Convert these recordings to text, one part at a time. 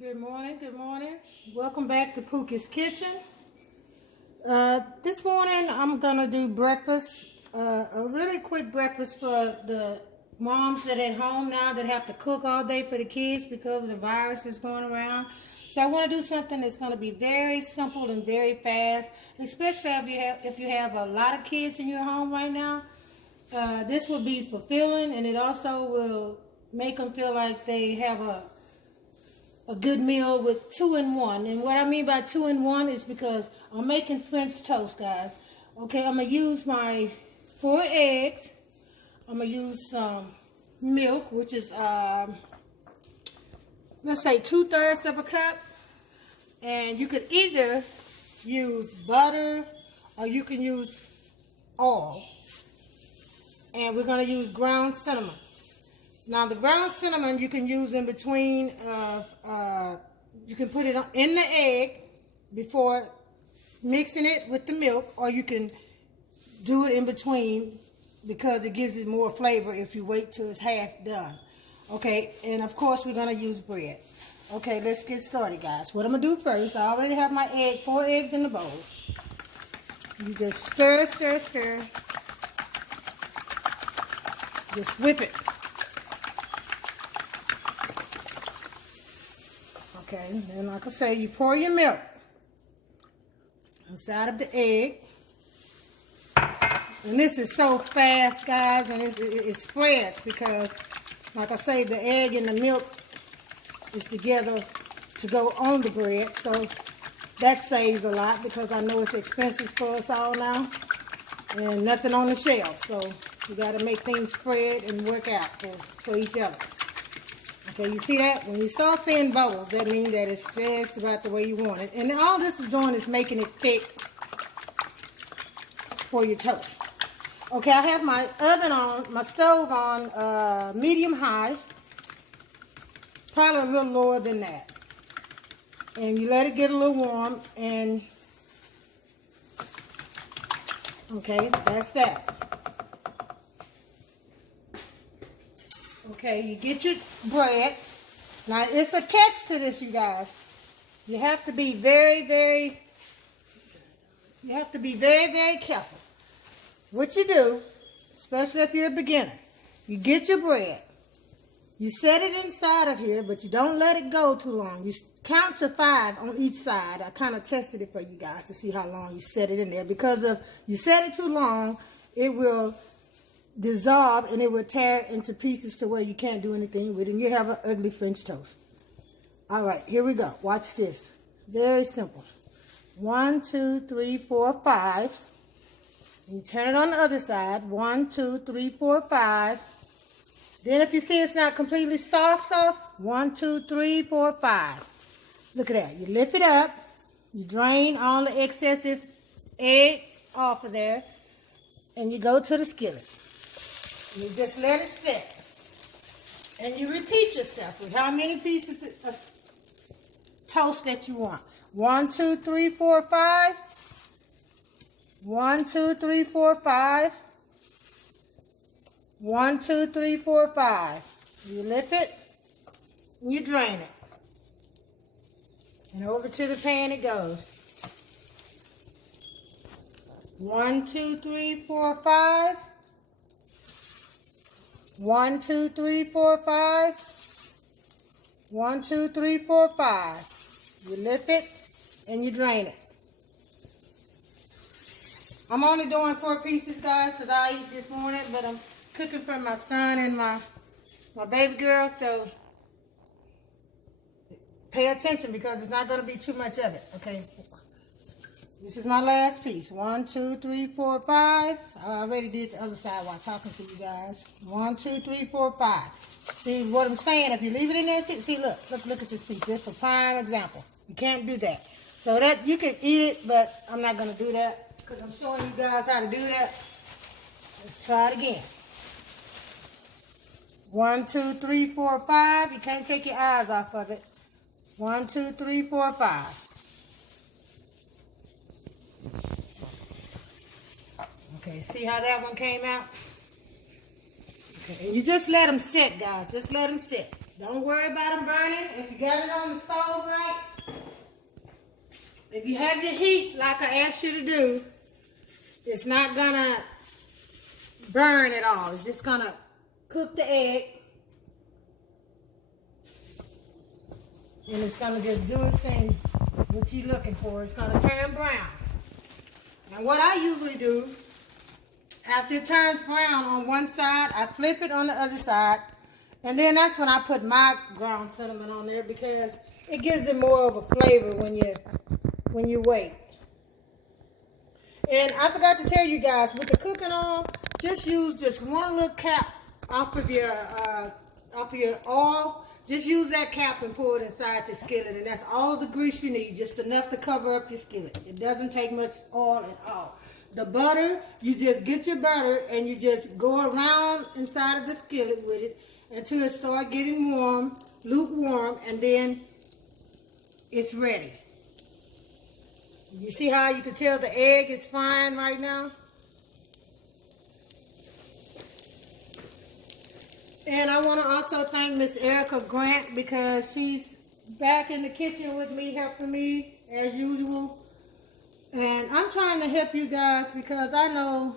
Good morning, good morning. Welcome back to Pookie's Kitchen. This morning I'm gonna do breakfast, a really quick breakfast for the moms that are at home now that have to cook all day for the kids because of the virus that's going around. So I want to do something that's going to be very simple and very fast, especially if you have a lot of kids in your home right now. This will be fulfilling, and it also will make them feel like they have a good meal with 2-in-1. And what I mean by 2-in-1 is because I'm making French toast, guys. Okay, I'm going to use my 4 eggs. I'm going to use some milk, which is, let's say 2/3 of a cup. And you could either use butter or you can use oil. And we're going to use ground cinnamon. Now, the ground cinnamon you can use in between, you can put it in the egg before mixing it with the milk, or you can do it in between because it gives it more flavor if you wait till it's half done. Okay, and of course we're going to use bread. Okay, let's get started, guys. What I'm going to do first, I already have my 4 eggs in the bowl. You just stir, stir, stir. Just whip it. Okay, and like I say, you pour your milk inside of the egg. And this is so fast, guys, and it spreads because, like I say, the egg and the milk is together to go on the bread. So that saves a lot because I know it's expensive for us all now. And nothing on the shelf. So you got to make things spread and work out for each other. Okay, you see that? When you start seeing bubbles, that means that it's just about the way you want it. And all this is doing is making it thick for your toast. Okay, I have my oven on, my stove on medium high. Probably a little lower than that. And you let it get a little warm and, okay, that's that. Okay, you get your bread. Now, it's a catch to this, you guys. You have to be very, very careful. What you do, especially if you're a beginner, you get your bread. You set it inside of here, but you don't let it go too long. You count to 5 on each side. I kind of tested it for you guys to see how long you set it in there. Because if you set it too long, it will dissolve and it will tear into pieces to where you can't do anything with it, and you have an ugly French toast. All right, here we go. Watch this. Very simple. 1, 2, 3, 4, 5. You turn it on the other side. 1, 2, 3, 4, 5. Then if you see it's not completely soft, 1, 2, 3, 4, 5. Look at that. You lift it up. You drain all the excessive egg off of there, and you go to the skillet. You just let it sit. And you repeat yourself with how many pieces of toast that you want. 1, 2, 3, 4, 5. 1, 2, 3, 4, 5. 1, 2, 3, 4, 5. You lift it, and you drain it. And over to the pan it goes. 1, 2, 3, 4, 5. 1, 2, 3, 4, 5. 1, 2, 3, 4, 5. You lift it and you drain it. I'm only doing 4 pieces, guys, because I eat this morning, but I'm cooking for my son and my baby girl, so pay attention because it's not going to be too much of it, okay? This is my last piece. 1, 2, 3, 4, 5. I already did the other side while talking to you guys. 1, 2, 3, 4, 5. See what I'm saying? If you leave it in there, see, look at this piece. Just a prime example. You can't do that. So that you can eat it, but I'm not going to do that because I'm showing you guys how to do that. Let's try it again. 1, 2, 3, 4, 5. You can't take your eyes off of it. 1, 2, 3, 4, 5. Okay, see how that one came out? Okay, and you just let them sit, guys. Just let them sit. Don't worry about them burning. If you got it on the stove right, if you have your heat like I asked you to do, it's not gonna burn at all. It's just gonna cook the egg. And it's gonna just do its thing, what you're looking for. It's gonna turn brown. And what I usually do, after it turns brown on one side, I flip it on the other side. And then that's when I put my ground cinnamon on there because it gives it more of a flavor when you wait. And I forgot to tell you guys, with the cooking oil, just use just one little cap off of your oil. Just use that cap and pour it inside your skillet, and that's all the grease you need, just enough to cover up your skillet. It doesn't take much oil at all. The butter, you just get your butter and you just go around inside of the skillet with it until it starts getting warm, lukewarm, and then it's ready. You see how you can tell the egg is frying right now? And I want to also thank Miss Erica Grant because she's back in the kitchen with me, helping me as usual. And I'm trying to help you guys because I know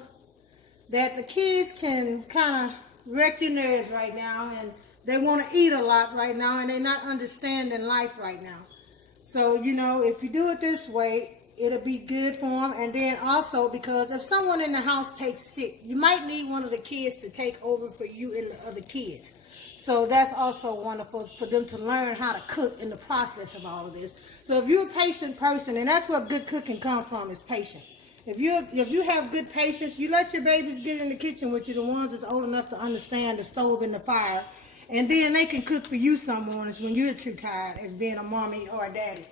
that the kids can kind of wreck your nerves right now, and they want to eat a lot right now, and they're not understanding life right now. So, you know, if you do it this way, it'll be good for them. And then also, because if someone in the house takes sick, you might need one of the kids to take over for you and the other kids. So that's also wonderful for them to learn how to cook in the process of all of this. So if you're a patient person, and that's where good cooking comes from, is patience. If you have good patience, you let your babies get in the kitchen with you, the ones that's old enough to understand the stove and the fire, and then they can cook for you some mornings when you're too tired as being a mommy or a daddy.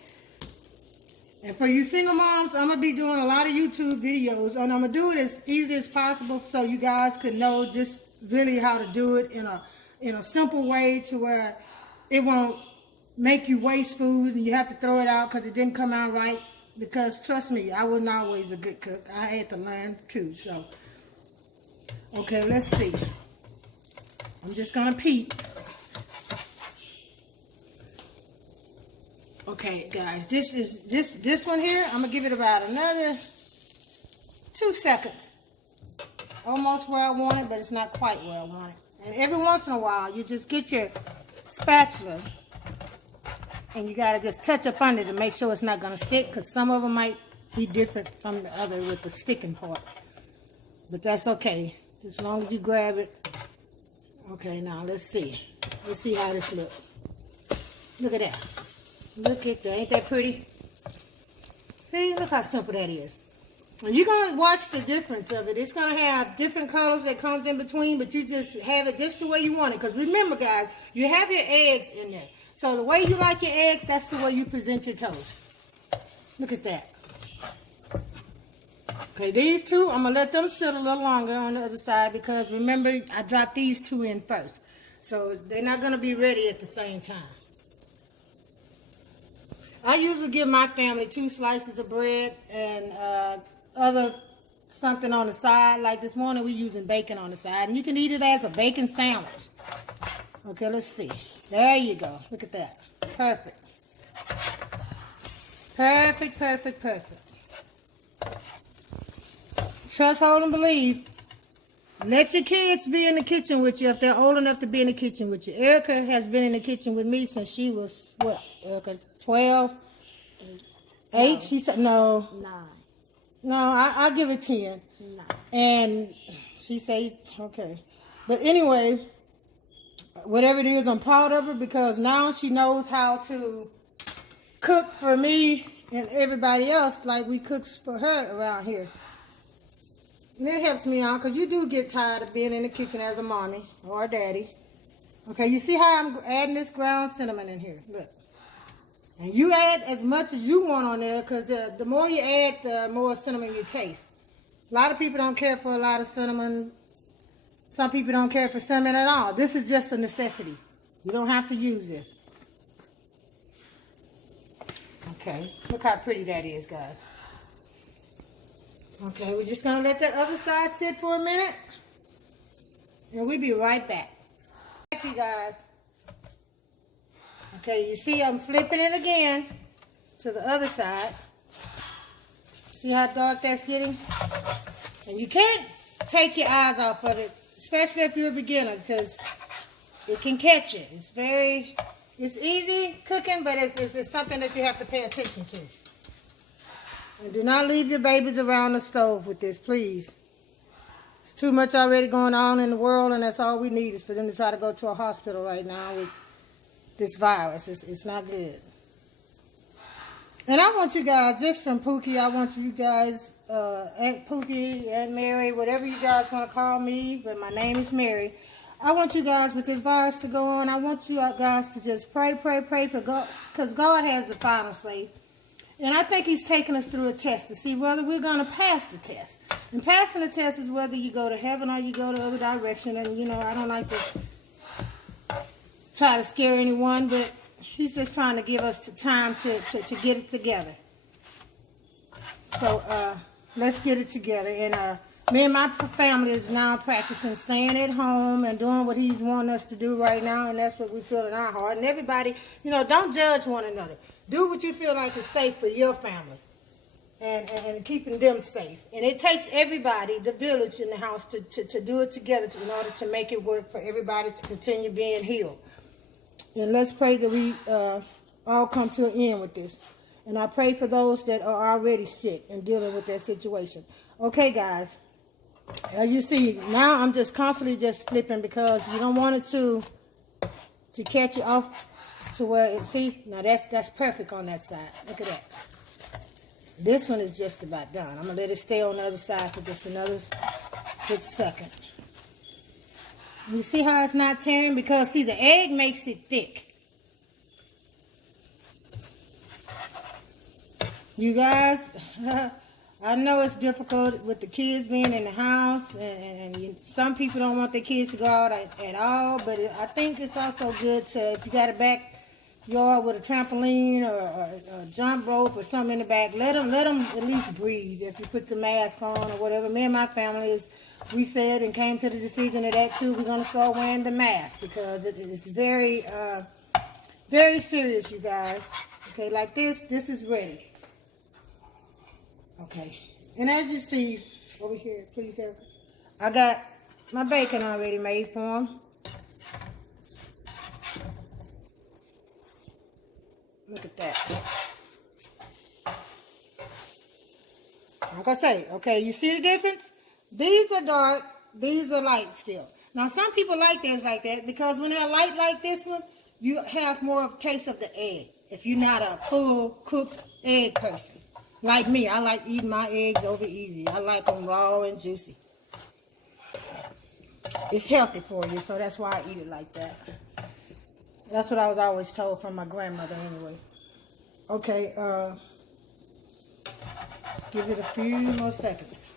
And for you single moms, I'm going to be doing a lot of YouTube videos, and I'm going to do it as easy as possible so you guys could know just really how to do it in a simple way to where it won't make you waste food and you have to throw it out because it didn't come out right. Because trust me, I wasn't always a good cook. I had to learn too. So, okay, let's see. I'm just going to peek. Okay, guys, this one here, I'm gonna give it about another 2 seconds. Almost where I want it, but it's not quite where I want it. And every once in a while, you just get your spatula and you gotta just touch up under to make sure it's not gonna stick, because some of them might be different from the other with the sticking part. But that's okay, as long as you grab it. Okay, now let's see. Let's see how this looks. Look at that. Look at that. Ain't that pretty? See, look how simple that is. And you're going to watch the difference of it. It's going to have different colors that comes in between, but you just have it just the way you want it. Because remember, guys, you have your eggs in there. So the way you like your eggs, that's the way you present your toast. Look at that. Okay, these two, I'm going to let them sit a little longer on the other side because remember, I dropped these two in first. So they're not going to be ready at the same time. I usually give my family 2 slices of bread and other something on the side. Like this morning, we're using bacon on the side. And you can eat it as a bacon sandwich. Okay, let's see. There you go. Look at that. Perfect. Perfect, perfect, perfect. Trust, hold, and believe. Let your kids be in the kitchen with you if they're old enough to be in the kitchen with you. Erica has been in the kitchen with me since she was, what, Erica, 12? 8? No. She said, no. 9. No, I'll give it 10. 9. And she said, okay. But anyway, whatever it is, I'm proud of her because now she knows how to cook for me and everybody else like we cook for her around here. And it helps me out because you do get tired of being in the kitchen as a mommy or a daddy. Okay, you see how I'm adding this ground cinnamon in here? Look. And you add as much as you want on there because the more you add, the more cinnamon you taste. A lot of people don't care for a lot of cinnamon. Some people don't care for cinnamon at all. This is just a necessity. You don't have to use this. Okay, look how pretty that is, guys. Okay, we're just going to let that other side sit for a minute. And we'll be right back. Thank you, guys. Okay, you see I'm flipping it again to the other side. See how dark that's getting? And you can't take your eyes off of it, especially if you're a beginner, because it can catch you. It's easy cooking, but it's something that you have to pay attention to. And do not leave your babies around the stove with this, please. It's too much already going on in the world, and that's all we need is for them to try to go to a hospital right now with this virus. It's not good. And I want you guys, just from Pookie, I want you guys, Aunt Pookie, Aunt Mary, whatever you guys want to call me, but my name is Mary. I want you guys, with this virus to go on, I want you guys to just pray, because God has the final say. And I think he's taking us through a test to see whether we're going to pass the test. And passing the test is whether you go to heaven or you go the other direction. And, you know, I don't like to try to scare anyone, but he's just trying to give us the time to get it together. So let's get it together. And me and my family is now practicing staying at home and doing what he's wanting us to do right now. And that's what we feel in our heart. And everybody, you know, don't judge one another. Do what you feel like is safe for your family and keeping them safe. And it takes everybody, the village in the house, to do it together in order to make it work for everybody to continue being healed. And let's pray that we all come to an end with this. And I pray for those that are already sick and dealing with that situation. Okay, guys. As you see, now I'm just constantly just flipping because you don't want it to catch you off to where it, see, now that's perfect on that side. Look at that. This one is just about done. I'm going to let it stay on the other side for just another quick second. You see how it's not tearing? Because, see, the egg makes it thick. You guys, I know it's difficult with the kids being in the house, and some people don't want their kids to go out at all, but I think it's also good to, if you got a backyard with a trampoline or a jump rope or something in the back, let them at least breathe if you put the mask on or whatever. Me and my family we said and came to the decision of that too. We're going to start wearing the mask because it's very, very serious, you guys. Okay, like this is ready. Okay, and as you see over here, please, Erica, I got my bacon already made for them. Look at that. Like I say, okay, you see the difference? These are dark, these are light still. Now, some people like theirs like that because when they're light like this one, you have more of a taste of the egg. If you're not a full cooked egg person. Like me, I like eating my eggs over easy. I like them raw and juicy. It's healthy for you, so that's why I eat it like that. That's what I was always told from my grandmother anyway. Okay, let's give it a few more seconds.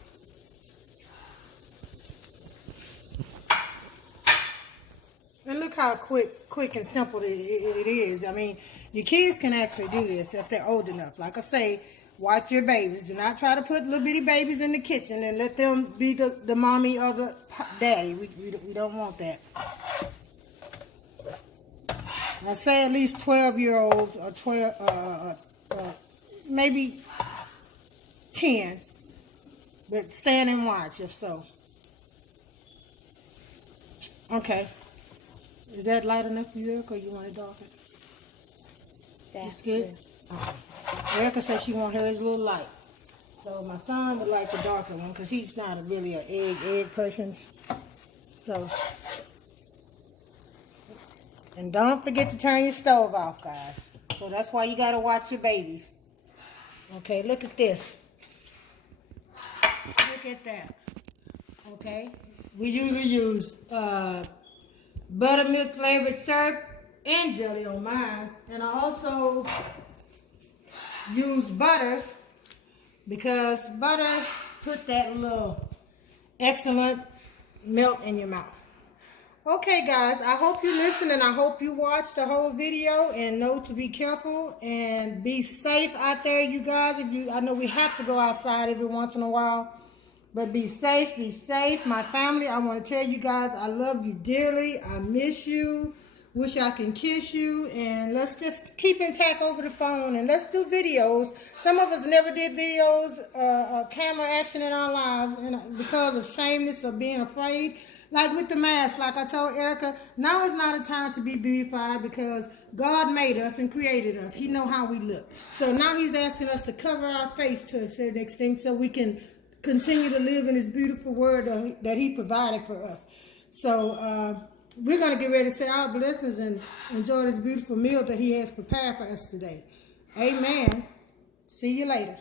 And look how quick and simple it is. I mean, your kids can actually do this if they're old enough. Like I say, watch your babies. Do not try to put little bitty babies in the kitchen and let them be the mommy or the daddy. We don't want that. I say at least 12-year-olds or 12, maybe 10. But stand and watch if so. Okay. Is that light enough for you, Erica, or you want it darker? That's good. Okay. Erica says she wants hers a little light. So my son would like the darker one because he's not really an egg person. So, and don't forget to turn your stove off, guys. So that's why you got to watch your babies. Okay, look at this. Look at that. Okay. We usually use buttermilk flavored syrup and jelly on mine. And I also use butter because butter put that little excellent melt in your mouth. Okay, guys, I hope you listen and I hope you watch the whole video and know to be careful and be safe out there, you guys. I know we have to go outside every once in a while, but be safe, be safe. My family, I want to tell you guys, I love you dearly. I miss you. Wish I can kiss you, and let's just keep in contact over the phone, and let's do videos. Some of us never did videos, camera action in our lives, and because of shameness or being afraid. Like with the mask, like I told Erica, now is not a time to be beautified because God made us and created us. He know how we look. So now he's asking us to cover our face to a certain extent so we can continue to live in his beautiful word that he provided for us. So we're going to get ready to say our blessings and enjoy this beautiful meal that he has prepared for us today. Amen. See you later.